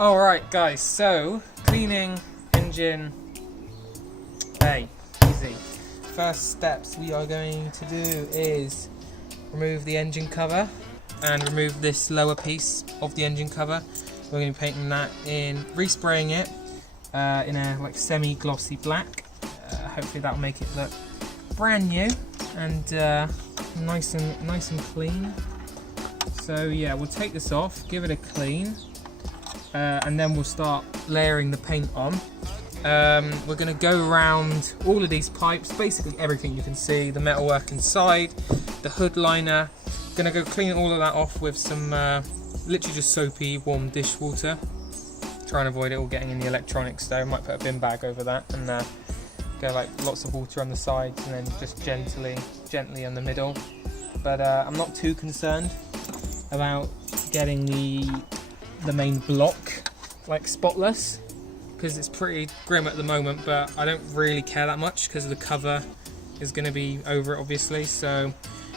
Alright guys, so cleaning engine bay, easy. First steps we are going to do is remove the engine cover and remove this lower piece of the engine cover. We're going to be painting that in, respraying it in a like semi-glossy black. Hopefully that'll make it look brand new and nice and clean. So yeah, we'll take this off, give it a clean, and then we'll start layering the paint on. We're going to go around all of these pipes, basically everything you can see, the metalwork inside, the hood liner. Going to go clean all of that off with some literally just soapy warm dishwater. Try and avoid it all getting in the electronics though. Might put a bin bag over that and go like lots of water on the sides and then just gently in the middle. But I'm not too concerned about getting the main block like spotless, because it's pretty grim at the moment, but I don't really care that much because the cover is going to be over it obviously, so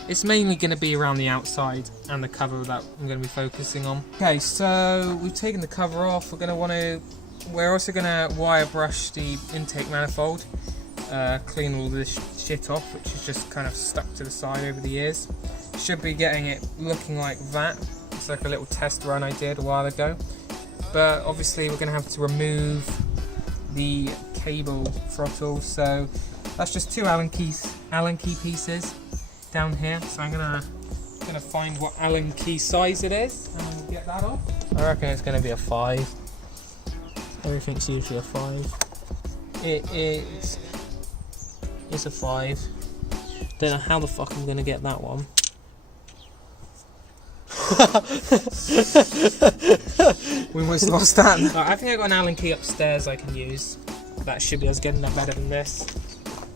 it's mainly going to be around the outside and the cover that I'm going to be focusing on. Okay, so we've taken the cover off. We're also going to wire brush the intake manifold, clean all this shit off which is just kind of stuck to the side over the years. Should be getting it looking like that. It's like a little test run I did a while ago. But obviously we're going to have to remove the cable throttle, so that's just two Allen key pieces down here. So I'm gonna find what Allen key size it is and we'll get that off. I reckon it's going to be a 5. Everything's usually a 5. It's a 5. Don't know how the fuck I'm going to get that one. We almost lost that. Right, I think I've got an Allen key upstairs I can use. That should be us getting that better than this.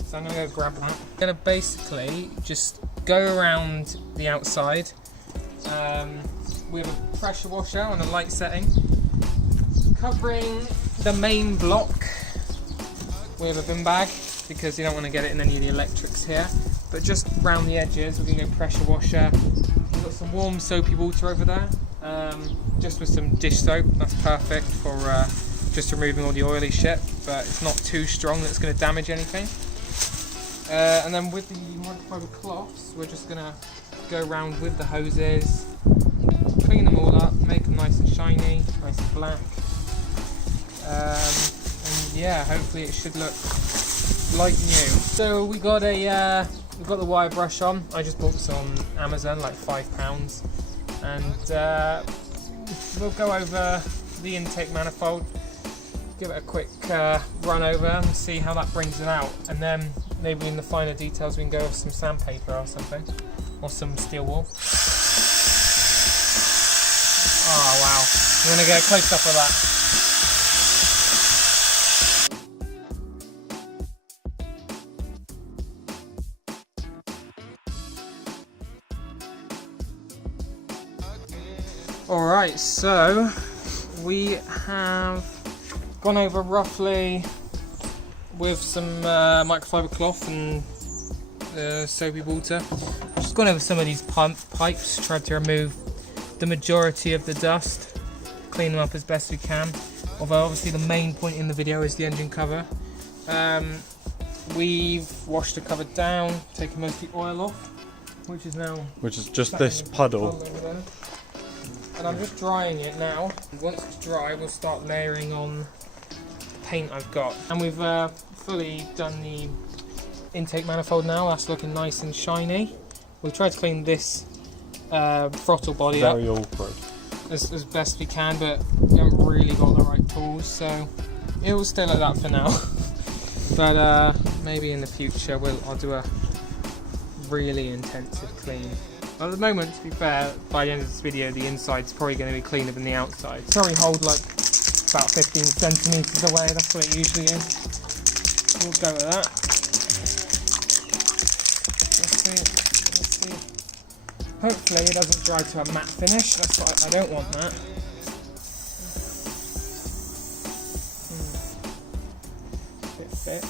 So I'm going to go grab that. I'm going to basically just go around the outside with a pressure washer on a light setting, covering the main block with a bin bag because you don't want to get it in any of the electrics here. But just around the edges we're going to go pressure washer. We've got some warm soapy water over there, just with some dish soap. That's perfect for just removing all the oily shit, but it's not too strong that it's going to damage anything. And then with the microfiber cloths, we're just going to go around with the hoses, clean them all up, make them nice and shiny, nice and black. And yeah, hopefully it should look like new. So we got we've got the wire brush on. I just bought this on Amazon, like £5, and we'll go over the intake manifold, give it a quick run over and see how that brings it out, and then maybe in the finer details we can go with some sandpaper or something, or some steel wool. Oh wow, I'm gonna get a close up of that. Alright, so we have gone over roughly with some microfiber cloth and soapy water. I've just gone over some of these pipes, tried to remove the majority of the dust, clean them up as best we can. Although obviously the main point in the video is the engine cover. We've washed the cover down, taken most of the oil off, which is just this puddle. And I'm just drying it now. Once it's dry, we'll start layering on the paint I've got. And we've fully done the intake manifold now. That's looking nice and shiny. We've tried to clean this throttle body up. Very awkward. As best we can, but we haven't really got the right tools, so it will stay like that for now. But maybe in the future I'll do a really intensive clean. At the moment, to be fair, by the end of this video, the inside's probably going to be cleaner than the outside. It's probably hold like about 15 centimetres away, that's what it usually is. We'll go with that. Let's see. Hopefully it doesn't dry to a matte finish, that's what I don't want that. Bit thick.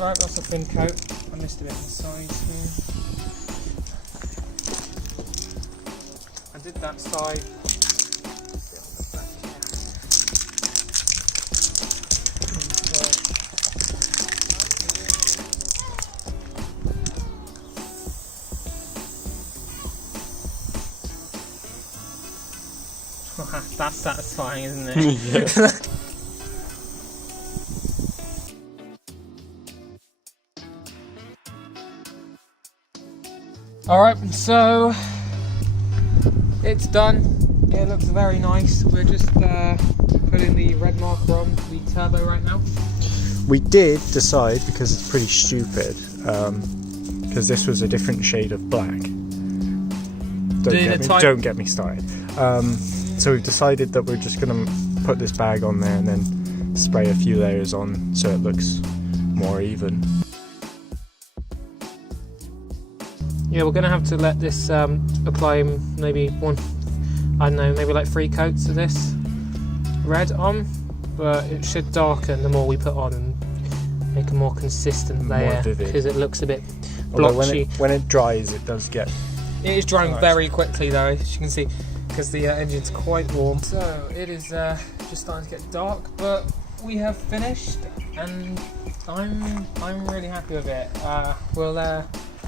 Right, that's a thin coat. I missed a bit on the sides here. I did that side. That's satisfying, isn't it? Yeah. Alright, so it's done. It looks very nice. We're just putting the red marker on the turbo right now. We did decide, because it's pretty stupid, because this was a different shade of black. Don't get me started. So we've decided that we're just going to put this bag on there and then spray a few layers on so it looks more even. Yeah, we're going to have to let this apply maybe maybe like 3 coats of this red on, but it should darken the more we put on and make a more consistent layer, because it looks a bit blotchy. When it dries, it does get... It is drying very quickly though, as you can see, because the engine's quite warm. So it is just starting to get dark, but we have finished, and I'm really happy with it. We'll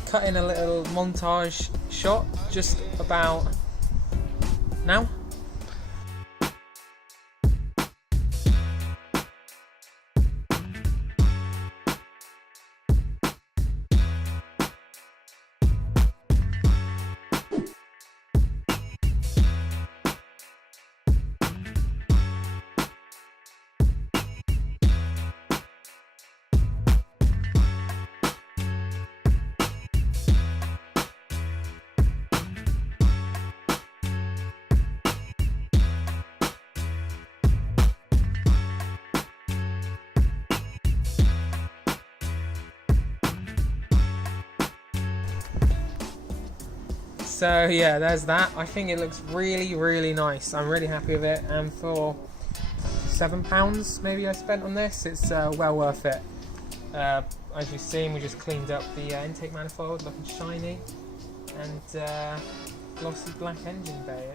cut in a little montage shot just about now. So yeah, there's that. I think it looks really nice. I'm really happy with it, and for £7 maybe I spent on this, it's well worth it. As you've seen, we just cleaned up the intake manifold, looking shiny, and glossy black engine bay.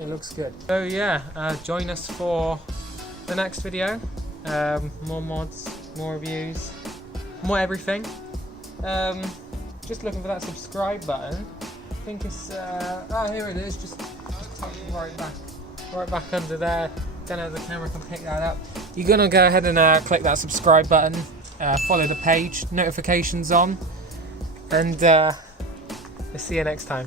It looks good. So yeah, join us for the next video. More mods, more reviews, more everything. Just looking for that subscribe button. I think it's here it is. Just tuck it right back under there. Don't know if the camera can pick that up. You're gonna go ahead and click that subscribe button. Follow the page, notifications on, and we'll see you next time.